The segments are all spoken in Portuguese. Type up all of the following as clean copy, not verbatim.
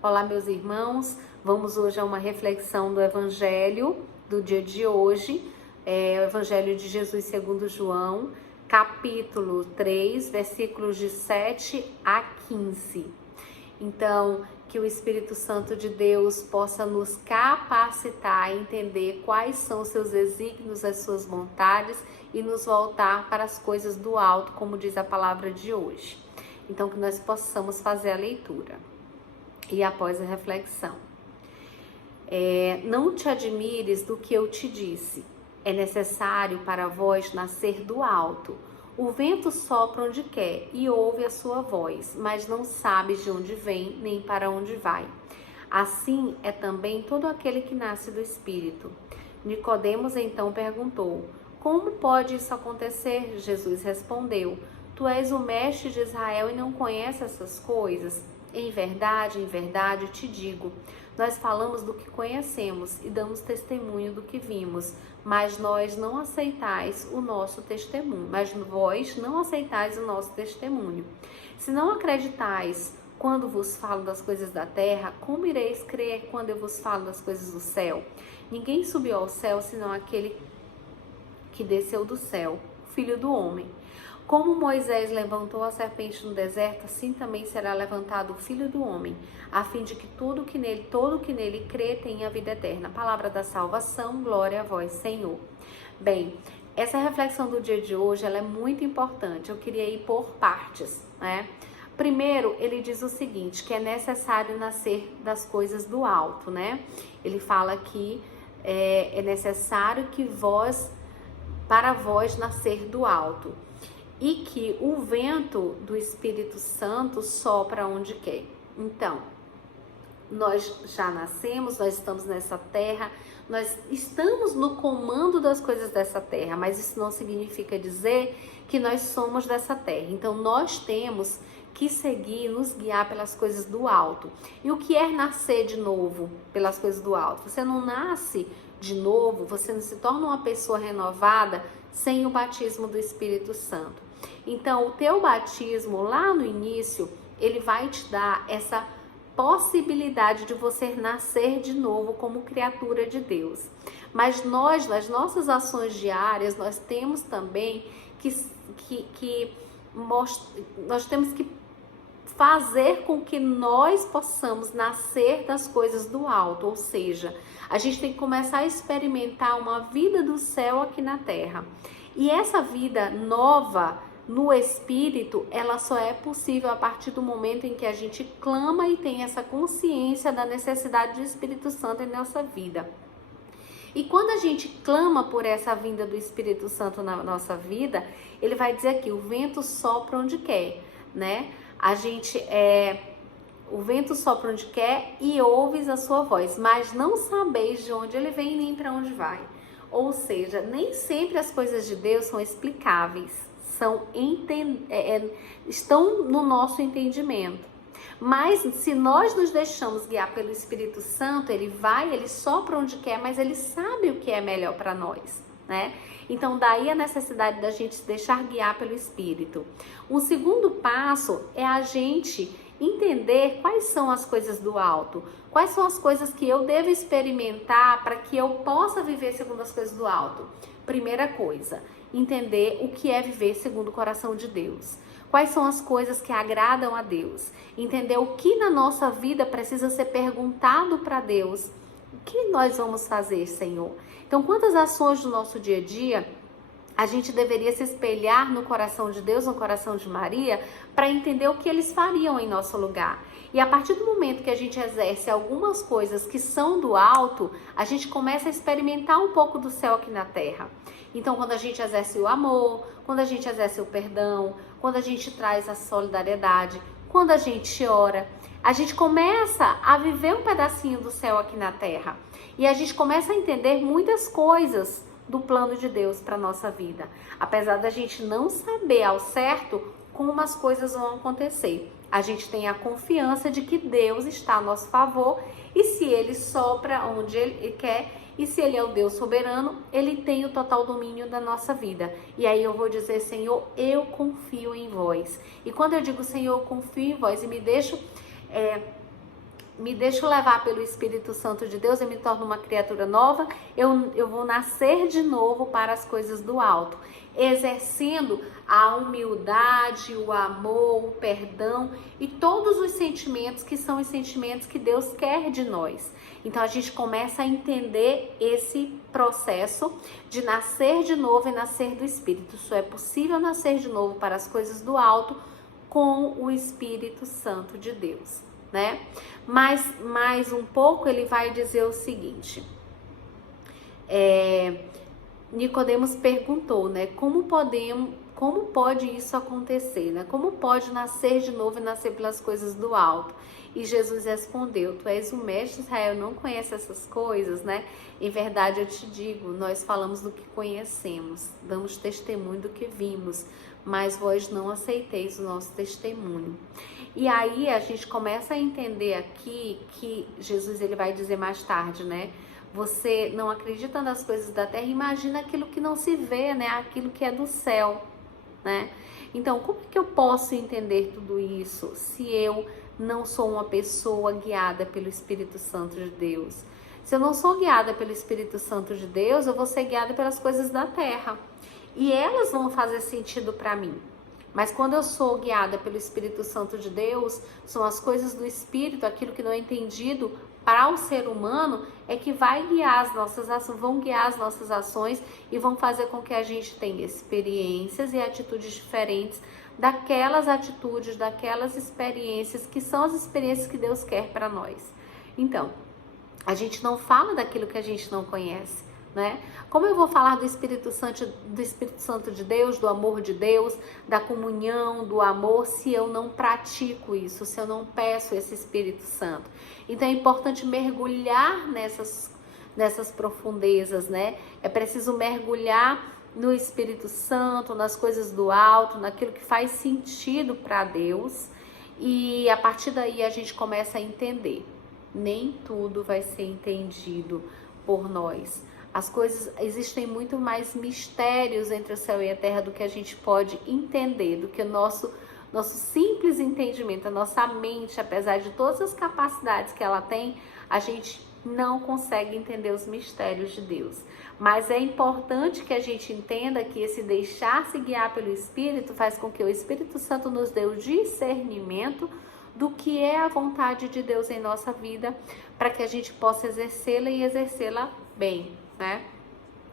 Olá, meus irmãos. Vamos hoje a uma reflexão do Evangelho do dia de hoje, o Evangelho de Jesus segundo João, capítulo 3, versículos de 7 a 15. Então, que o Espírito Santo de Deus possa nos capacitar a entender quais são os seus desígnios, as suas vontades e nos voltar para as coisas do alto, como diz a palavra de hoje. Então, que nós possamos fazer a leitura. E após a reflexão, não te admires do que eu te disse, é necessário para vós nascer do alto. O vento sopra onde quer e ouve a sua voz, mas não sabes de onde vem nem para onde vai. Assim é também todo aquele que nasce do Espírito. Nicodemos então perguntou: como pode isso acontecer? Jesus respondeu: tu és o mestre de Israel e não conheces essas coisas? Em verdade te digo, nós falamos do que conhecemos e damos testemunho do que vimos, mas vós não aceitais o nosso testemunho. Se não acreditais quando vos falo das coisas da terra, como ireis crer quando eu vos falo das coisas do céu? Ninguém subiu ao céu senão aquele que desceu do céu, o Filho do Homem. Como Moisés levantou a serpente no deserto, assim também será levantado o Filho do Homem, a fim de que todo que nele crê tenha vida eterna. Palavra da salvação, glória a vós, Senhor. Bem, essa reflexão do dia de hoje, ela é muito importante. Eu queria ir por partes, né? Primeiro, ele diz o seguinte, que é necessário nascer das coisas do alto, né? Ele fala que é necessário que para vós nascer do alto. E que o vento do Espírito Santo sopra onde quer. Então, nós já nascemos, nós estamos nessa terra, nós estamos no comando das coisas dessa terra, mas isso não significa dizer que nós somos dessa terra. Então, nós temos que seguir, nos guiar pelas coisas do alto. E o que é nascer de novo pelas coisas do alto? Você não nasce de novo, você não se torna uma pessoa renovada sem o batismo do Espírito Santo. Então, o teu batismo lá no início, ele vai te dar essa possibilidade de você nascer de novo como criatura de Deus. Mas nós, nas nossas ações diárias, nós temos também nós temos que fazer com que nós possamos nascer das coisas do alto, ou seja, a gente tem que começar a experimentar uma vida do céu aqui na terra. E essa vida nova no Espírito, ela só é possível a partir do momento em que a gente clama e tem essa consciência da necessidade do Espírito Santo em nossa vida. E quando a gente clama por essa vinda do Espírito Santo na nossa vida, ele vai dizer aqui, o vento sopra onde quer, né? O vento sopra onde quer e ouves a sua voz, mas não sabeis de onde ele vem nem para onde vai. Ou seja, nem sempre as coisas de Deus são explicáveis, estão no nosso entendimento. Mas se nós nos deixamos guiar pelo Espírito Santo, ele sopra onde quer, mas ele sabe o que é melhor para nós, né? Então, daí a necessidade da gente se deixar guiar pelo Espírito. Um segundo passo é a gente entender quais são as coisas do alto, quais são as coisas que eu devo experimentar para que eu possa viver segundo as coisas do alto. Primeira coisa, entender o que é viver segundo o coração de Deus. Quais são as coisas que agradam a Deus? Entender o que na nossa vida precisa ser perguntado para Deus. O que nós vamos fazer, Senhor? Então, quantas ações do nosso dia a dia a gente deveria se espelhar no coração de Deus, no coração de Maria, para entender o que eles fariam em nosso lugar. E a partir do momento que a gente exerce algumas coisas que são do alto, a gente começa a experimentar um pouco do céu aqui na terra. Então, quando a gente exerce o amor, quando a gente exerce o perdão, quando a gente traz a solidariedade, quando a gente ora, a gente começa a viver um pedacinho do céu aqui na terra. E a gente começa a entender muitas coisas do plano de Deus para a nossa vida. Apesar da gente não saber ao certo como as coisas vão acontecer. A gente tem a confiança de que Deus está a nosso favor e se Ele sopra onde Ele quer e se Ele é o Deus soberano, Ele tem o total domínio da nossa vida. E aí eu vou dizer, Senhor, eu confio em vós. E quando eu digo, Senhor, eu confio em vós e me deixo me deixo levar pelo Espírito Santo de Deus, eu me torno uma criatura nova, eu vou nascer de novo para as coisas do alto, exercendo a humildade, o amor, o perdão e todos os sentimentos que são os sentimentos que Deus quer de nós. Então a gente começa a entender esse processo de nascer de novo e nascer do Espírito. Só é possível nascer de novo para as coisas do alto com o Espírito Santo de Deus, né? Mas mais um pouco ele vai dizer o seguinte, Nicodemos perguntou, né? Como pode isso acontecer, né? Como pode nascer de novo e nascer pelas coisas do alto? E Jesus respondeu, tu és o mestre de Israel, não conhece essas coisas, né? Em verdade eu te digo, nós falamos do que conhecemos, damos testemunho do que vimos, mas vós não aceiteis o nosso testemunho. E aí a gente começa a entender aqui que Jesus ele vai dizer mais tarde, né? Você não acredita nas coisas da terra, imagina aquilo que não se vê, né? Aquilo que é do céu, né? Então, como é que eu posso entender tudo isso se eu não sou uma pessoa guiada pelo Espírito Santo de Deus? Se eu não sou guiada pelo Espírito Santo de Deus, eu vou ser guiada pelas coisas da terra. E elas vão fazer sentido para mim. Mas quando eu sou guiada pelo Espírito Santo de Deus, são as coisas do Espírito, aquilo que não é entendido para o ser humano, é que vai guiar as nossas ações, vão guiar as nossas ações e vão fazer com que a gente tenha experiências e atitudes diferentes daquelas atitudes, daquelas experiências que são as experiências que Deus quer para nós. Então, a gente não fala daquilo que a gente não conhece, né? Como eu vou falar do Espírito Santo de Deus, do amor de Deus, da comunhão, do amor, se eu não pratico isso, se eu não peço esse Espírito Santo? Então é importante mergulhar nessas profundezas, né? É preciso mergulhar no Espírito Santo, nas coisas do alto, naquilo que faz sentido para Deus, e a partir daí a gente começa a entender. Nem tudo vai ser entendido por nós. As coisas, existem muito mais mistérios entre o céu e a terra do que a gente pode entender, do que o nosso simples entendimento, a nossa mente, apesar de todas as capacidades que ela tem, a gente não consegue entender os mistérios de Deus. Mas é importante que a gente entenda que esse deixar-se guiar pelo Espírito faz com que o Espírito Santo nos dê o discernimento do que é a vontade de Deus em nossa vida, para que a gente possa exercê-la e exercê-la bem, né?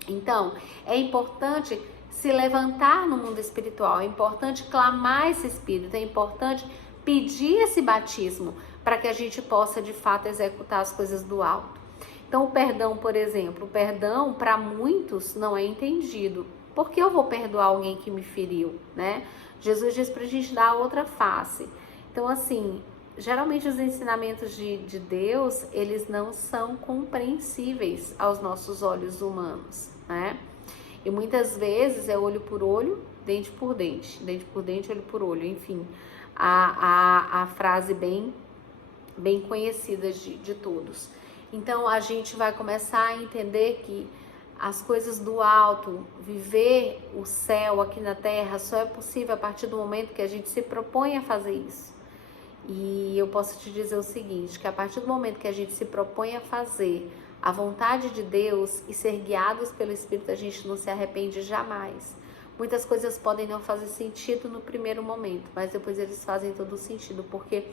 Então, é importante se levantar no mundo espiritual, é importante clamar esse Espírito, é importante pedir esse batismo para que a gente possa de fato executar as coisas do alto. Então o perdão, por exemplo, o perdão para muitos não é entendido. Por que eu vou perdoar alguém que me feriu, né? Jesus diz para a gente dar a outra face. Então assim, geralmente os ensinamentos de Deus, eles não são compreensíveis aos nossos olhos humanos, né? E muitas vezes é olho por olho, dente por dente, olho por olho, enfim, a frase bem conhecida de todos. Então a gente vai começar a entender que as coisas do alto, viver o céu aqui na terra, só é possível a partir do momento que a gente se propõe a fazer isso. E eu posso te dizer o seguinte, que a partir do momento que a gente se propõe a fazer a vontade de Deus e ser guiados pelo Espírito, a gente não se arrepende jamais. Muitas coisas podem não fazer sentido no primeiro momento, mas depois eles fazem todo o sentido, porque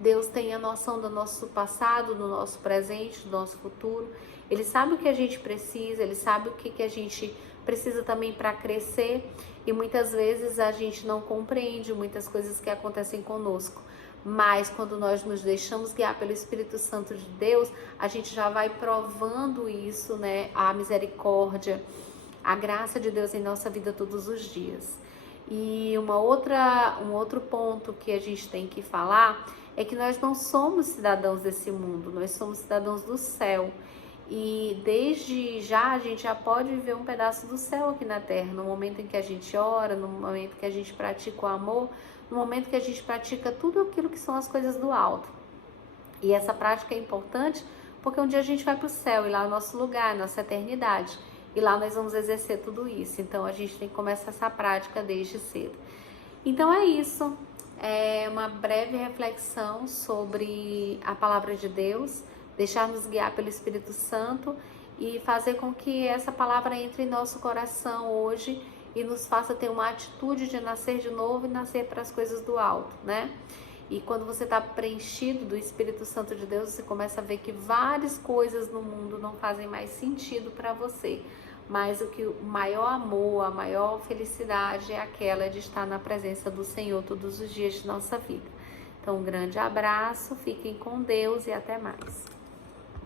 Deus tem a noção do nosso passado, do nosso presente, do nosso futuro. Ele sabe o que a gente precisa, Ele sabe o que a gente precisa também para crescer, e muitas vezes a gente não compreende muitas coisas que acontecem conosco. Mas quando nós nos deixamos guiar pelo Espírito Santo de Deus, a gente já vai provando isso, né? A misericórdia, a graça de Deus em nossa vida todos os dias. E um outro ponto que a gente tem que falar é que nós não somos cidadãos desse mundo, nós somos cidadãos do céu. E desde já a gente já pode viver um pedaço do céu aqui na terra, no momento em que a gente ora, no momento que a gente pratica o amor, no momento que a gente pratica tudo aquilo que são as coisas do alto. E essa prática é importante porque um dia a gente vai para o céu e lá é o nosso lugar, a nossa eternidade. E lá nós vamos exercer tudo isso. Então a gente tem que começar essa prática desde cedo. Então é isso. uma breve reflexão sobre a palavra de Deus, deixar-nos guiar pelo Espírito Santo e fazer com que essa palavra entre em nosso coração hoje e nos faça ter uma atitude de nascer de novo e nascer para as coisas do alto, né? E quando você está preenchido do Espírito Santo de Deus, você começa a ver que várias coisas no mundo não fazem mais sentido para você. Mas o maior amor, a maior felicidade é aquela de estar na presença do Senhor todos os dias de nossa vida. Então, um grande abraço, fiquem com Deus e até mais.